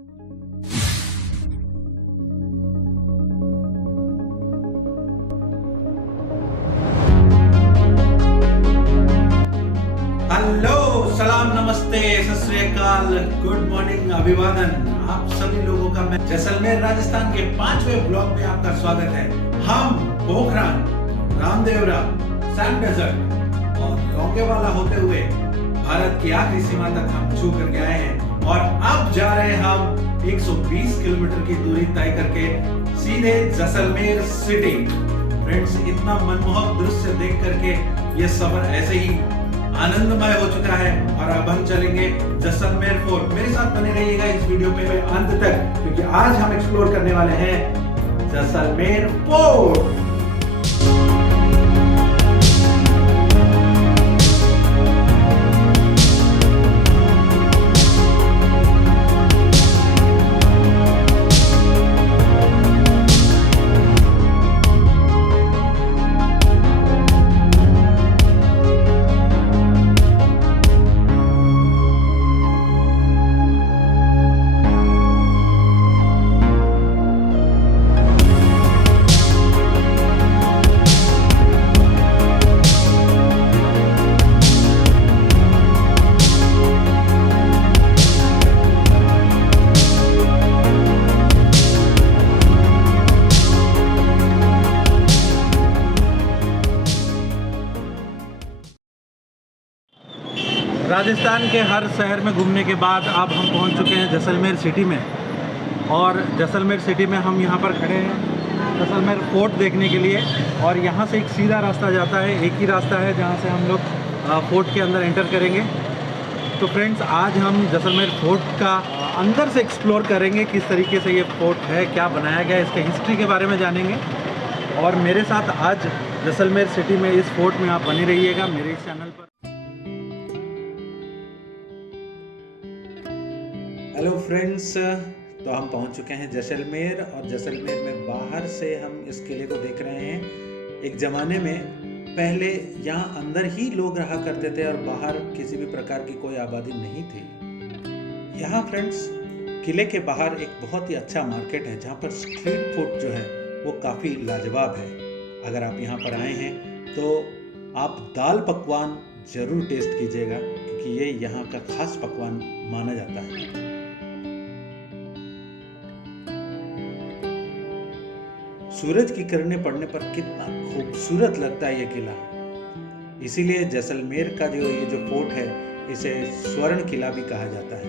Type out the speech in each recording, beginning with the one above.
Hello, सलाम, नमस्ते, सत श्री अकाल, गुड मॉर्निंग, अभिवादन। आप सभी लोगों का मैं जैसलमेर राजस्थान के 5वें ब्लॉग में आपका स्वागत है। हम पोखरान, रामदेवरा, सैंड डेजर्ट और लौंगेवाला होते हुए भारत की आखिरी सीमा तक हम छू करके आए हैं और अब जा रहे हैं हम 120 किलोमीटर की दूरी तय करके सीधे जैसलमेर सिटी। फ्रेंड्स, इतना मनमोहक दृश्य देख करके ये सफर ऐसे ही आनंदमय हो चुका है और अब हम चलेंगे जैसलमेर फोर्ट। मेरे साथ बने रहिएगा इस वीडियो पे अंत तक, क्योंकि आज हम एक्सप्लोर करने वाले हैं जैसलमेर फोर्ट। राजस्थान के हर शहर में घूमने के बाद अब हम पहुंच चुके हैं जैसलमेर सिटी में। और जैसलमेर सिटी में हम यहां पर खड़े हैं जैसलमेर फोर्ट देखने के लिए। और यहां से एक सीधा रास्ता जाता है, एक ही रास्ता है जहां से हम लोग फोर्ट के अंदर एंटर करेंगे। तो फ्रेंड्स, आज हम जैसलमेर फोर्ट का अंदर से एक्सप्लोर करेंगे, किस तरीके से ये फोर्ट है, क्या बनाया गया, इसके हिस्ट्री के बारे में जानेंगे। और मेरे साथ आज जैसलमेर सिटी में इस फोर्ट में आप बने रहिएगा मेरे इस चैनल पर। हेलो फ्रेंड्स, तो हम पहुंच चुके हैं जैसलमेर और जैसलमेर में बाहर से हम इस किले को देख रहे हैं। एक ज़माने में पहले यहाँ अंदर ही लोग रहा करते थे और बाहर किसी भी प्रकार की कोई आबादी नहीं थी। यहाँ फ्रेंड्स, किले के बाहर एक बहुत ही अच्छा मार्केट है जहाँ पर स्ट्रीट फूड जो है वो काफ़ी लाजवाब है। अगर आप यहाँ पर आए हैं तो आप दाल पकवान ज़रूर टेस्ट कीजिएगा, क्योंकि ये यहाँ का खास पकवान माना जाता है। सूरज की किरणें पड़ने पर कितना खूबसूरत लगता है ये किला। इसीलिए जैसलमेर का ये जो फोर्ट है, इसे स्वर्ण किला भी कहा जाता है।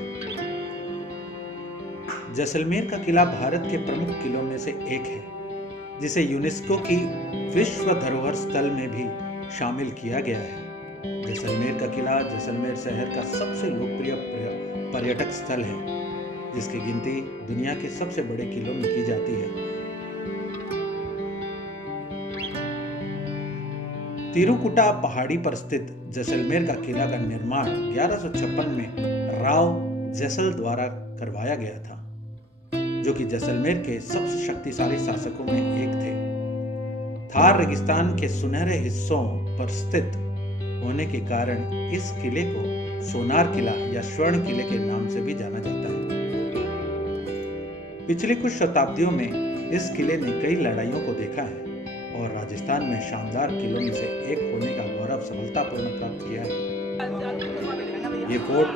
जैसलमेर का किला भारत के प्रमुख किलों में से एक है, जिसे यूनेस्को की विश्व धरोहर स्थल में भी शामिल किया गया है। जैसलमेर का किला जैसलमेर शहर का सबसे लोकप्रिय पर्यटक स्थल है, जिसकी गिनती दुनिया के सबसे बड़े किलों में की जाती है। तिरुकुटा पहाड़ी पर स्थित जैसलमेर का किला का निर्माण 1156 में राव जैसल द्वारा करवाया गया था, जो कि जैसलमेर के सबसे शक्तिशाली शासकों में एक थे। थार रेगिस्तान के सुनहरे हिस्सों पर स्थित होने के कारण इस किले को सोनार किला या स्वर्ण किले के नाम से भी जाना जाता है। पिछली कुछ शताब्दियों में इस किले ने कई लड़ाइयों को देखा है और राजस्थान में शानदार किलों में से एक होने का गौरव सफलतापूर्ण प्राप्त किया है। ये फोर्ट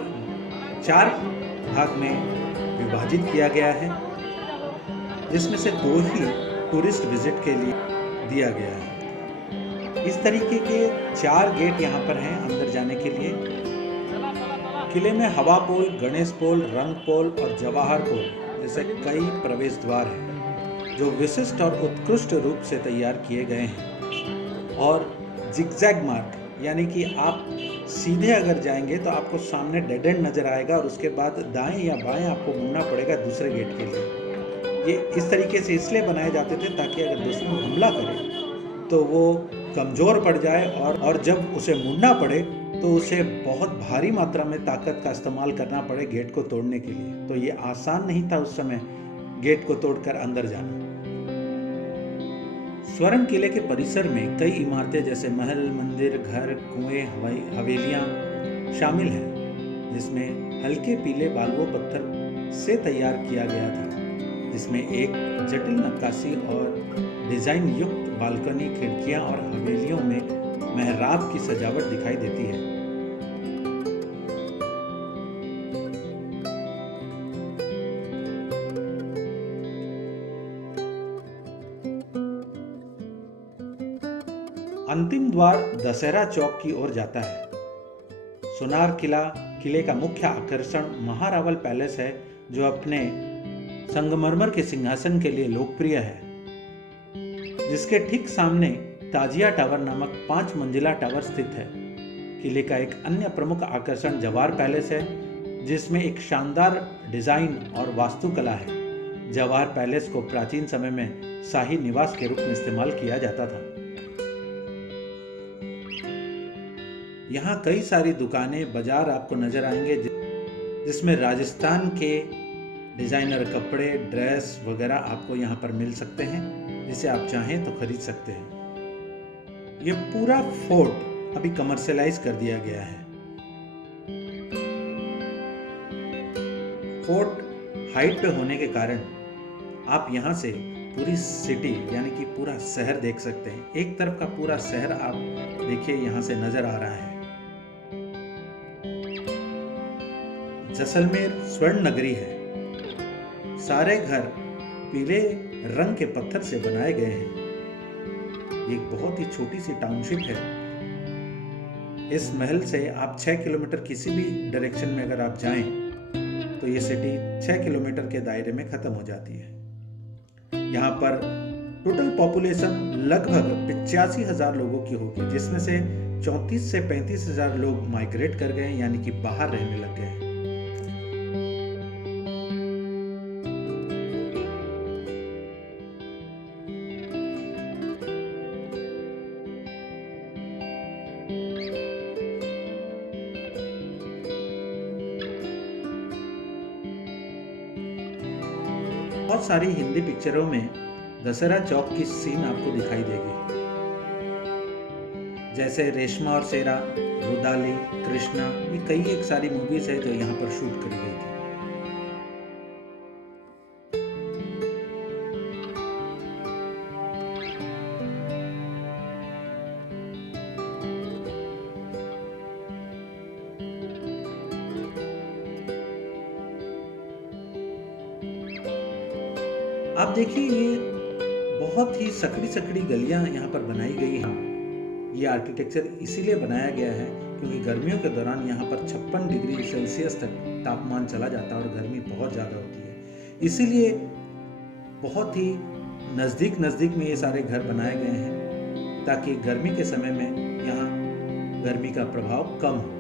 4 भाग में विभाजित किया गया है, जिसमें से 2 ही टूरिस्ट विजिट के लिए दिया गया है। इस तरीके के 4 गेट यहाँ पर हैं अंदर जाने के लिए। किले में हवा पोल, गणेश पोल, रंग पोल और जवाहर पोल जैसे कई प्रवेश द्वार हैं, जो विशिष्ट और उत्कृष्ट रूप से तैयार किए गए हैं। और जिगजैग मार्ग, यानी कि आप सीधे अगर जाएंगे तो आपको सामने डेड एंड नजर आएगा और उसके बाद दाएं या बाएं आपको मुड़ना पड़ेगा दूसरे गेट के लिए। ये इस तरीके से इसलिए बनाए जाते थे ताकि अगर दुश्मन हमला करे तो वो कमज़ोर पड़ जाए और जब उसे मुड़ना पड़े तो उसे बहुत भारी मात्रा में ताकत का इस्तेमाल करना पड़े गेट को तोड़ने के लिए। तो ये आसान नहीं था उस समय गेट को तोड़कर अंदर जाना। स्वर्ण किले के परिसर में कई इमारतें जैसे महल, मंदिर, घर, कुएं, हवेलियां शामिल हैं, जिसमें हल्के पीले बालुओं पत्थर से तैयार किया गया था, जिसमें एक जटिल नक्काशी और डिजाइन युक्त बालकनी, खिड़कियां और हवेलियों में मेहराब की सजावट दिखाई देती है। अंतिम द्वार दशहरा चौक की ओर जाता है। सोनार किले का मुख्य आकर्षण महारावल पैलेस है, जो अपने संगमरमर के सिंहासन के लिए लोकप्रिय है। जिसके ठीक सामने ताजिया टावर नामक 5 मंजिला टावर स्थित है। किले का एक अन्य प्रमुख आकर्षण जवार पैलेस है, जिसमें एक शानदार डिजाइन और वास्तुकला है। जवाहर पैलेस को प्राचीन समय में शाही निवास के रूप में इस्तेमाल किया जाता था। यहाँ कई सारी दुकानें, बाजार आपको नजर आएंगे, जिसमें राजस्थान के डिजाइनर कपड़े, ड्रेस वगैरह आपको यहाँ पर मिल सकते हैं, जिसे आप चाहें तो खरीद सकते हैं। ये पूरा फोर्ट अभी कमर्शियलाइज कर दिया गया है। फोर्ट हाइट पे होने के कारण आप यहाँ से पूरी सिटी यानी कि पूरा शहर देख सकते हैं। एक तरफ का पूरा शहर आप देखिए यहाँ से नजर आ रहा है। जैसलमेर स्वर्ण नगरी है। सारे घर पीले रंग के पत्थर से बनाए गए हैं। एक बहुत ही छोटी सी टाउनशिप है। इस महल से आप 6 किलोमीटर किसी भी डायरेक्शन में अगर आप जाएं तो ये सिटी 6 किलोमीटर के दायरे में खत्म हो जाती है। यहाँ पर टोटल पॉपुलेशन लगभग 85,000 लोगों की होगी, जिसमें से 34 से 35,000 लोग माइग्रेट कर गए, यानी कि बाहर रहने लग गए हैं। बहुत सारी हिंदी पिक्चरों में दशहरा चौक की सीन आपको दिखाई देगी, जैसे रेशमा और शेरा, रुदाली, कृष्णा, ये कई एक सारी मूवीज है जो यहाँ पर शूट करी गई थी। आप देखिए, ये बहुत ही सकड़ी सकड़ी गलियां यहाँ पर बनाई गई हैं। ये आर्किटेक्चर इसीलिए बनाया गया है क्योंकि गर्मियों के दौरान यहाँ पर 56 डिग्री सेल्सियस तक तापमान चला जाता है और गर्मी बहुत ज़्यादा होती है। इसीलिए बहुत ही नज़दीक नज़दीक में ये सारे घर बनाए गए हैं, ताकि गर्मी के समय में यहाँ गर्मी का प्रभाव कम हो।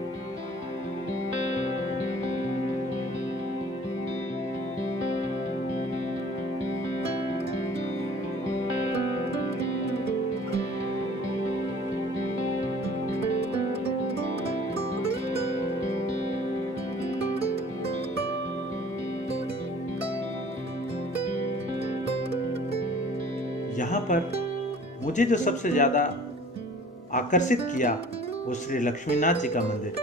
यहाँ पर मुझे जो सबसे ज़्यादा आकर्षित किया वो श्री लक्ष्मीनाथ जी का मंदिर।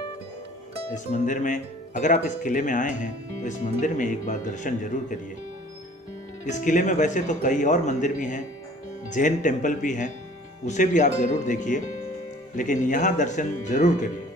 इस मंदिर में अगर आप इस किले में आए हैं तो इस मंदिर में एक बार दर्शन जरूर करिए। इस किले में वैसे तो कई और मंदिर भी हैं, जैन टेम्पल भी हैं, उसे भी आप ज़रूर देखिए, लेकिन यहाँ दर्शन जरूर करिए।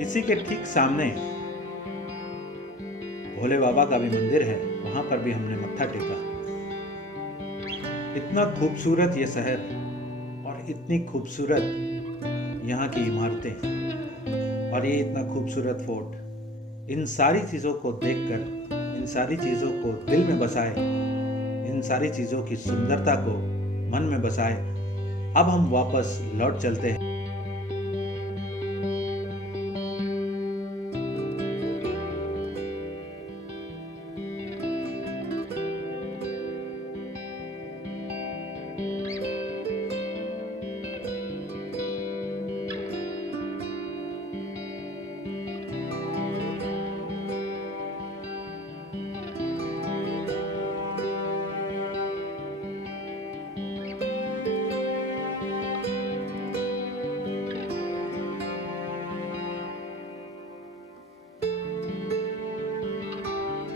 इसी के ठीक सामने भोले बाबा का भी मंदिर है, वहां पर भी हमने मत्था टेका। इतना खूबसूरत ये शहर और इतनी खूबसूरत यहाँ की इमारतें और ये इतना खूबसूरत फोर्ट, इन सारी चीज़ों को देखकर, इन सारी चीज़ों को दिल में बसाए, इन सारी चीज़ों की सुंदरता को मन में बसाए, अब हम वापस लौट चलते हैं।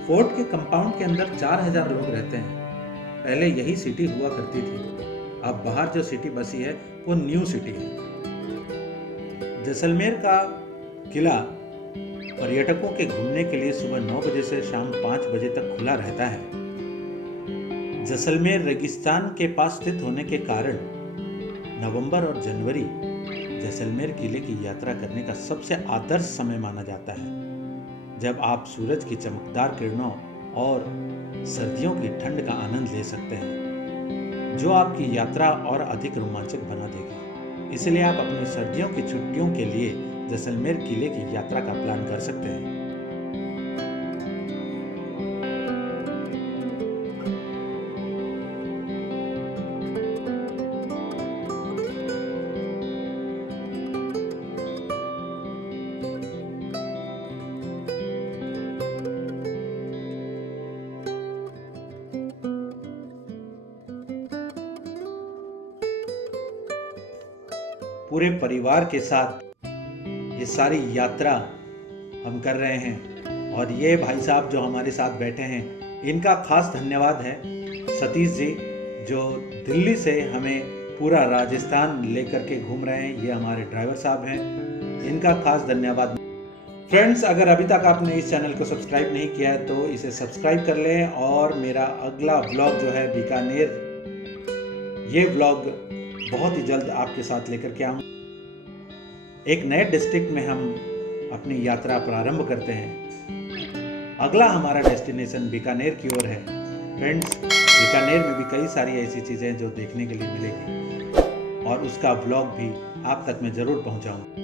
फोर्ट के कंपाउंड के अंदर 4000 लोग रहते हैं। पहले यही सिटी हुआ करती थी। अब बाहर जो सिटी बसी है वो न्यू सिटी है। जैसलमेर का किला पर्यटकों के घूमने के लिए सुबह 9 बजे से शाम 5 बजे तक खुला रहता है। जैसलमेर रेगिस्तान के पास स्थित होने के कारण नवंबर और जनवरी जैसलमेर किले की यात्रा करने का सबसे आदर्श समय माना जाता है, जब आप सूरज की चमकदार किरणों और सर्दियों की ठंड का आनंद ले सकते हैं, जो आपकी यात्रा और अधिक रोमांचक बना देगी। इसलिए आप अपनी सर्दियों की छुट्टियों के लिए जैसलमेर किले की यात्रा का प्लान कर सकते हैं। पूरे परिवार के साथ ये सारी यात्रा हम कर रहे हैं और ये भाई साहब जो हमारे साथ बैठे हैं, इनका खास धन्यवाद है। सतीश जी जो दिल्ली से हमें पूरा राजस्थान लेकर के घूम रहे हैं, ये हमारे ड्राइवर साहब हैं, इनका खास धन्यवाद। फ्रेंड्स, अगर अभी तक आपने इस चैनल को सब्सक्राइब नहीं किया है तो इसे सब्सक्राइब कर लें। और मेरा अगला व्लॉग जो है बीकानेर, ये व्लॉग बहुत ही जल्द आपके साथ लेकर के आऊँ। एक नए डिस्ट्रिक्ट में हम अपनी यात्रा प्रारंभ करते हैं। अगला हमारा डेस्टिनेशन बीकानेर की ओर है। फ्रेंड्स, बीकानेर में भी कई सारी ऐसी चीज़ें जो देखने के लिए मिलेगी और उसका व्लॉग भी आप तक मैं ज़रूर पहुंचाऊंगा।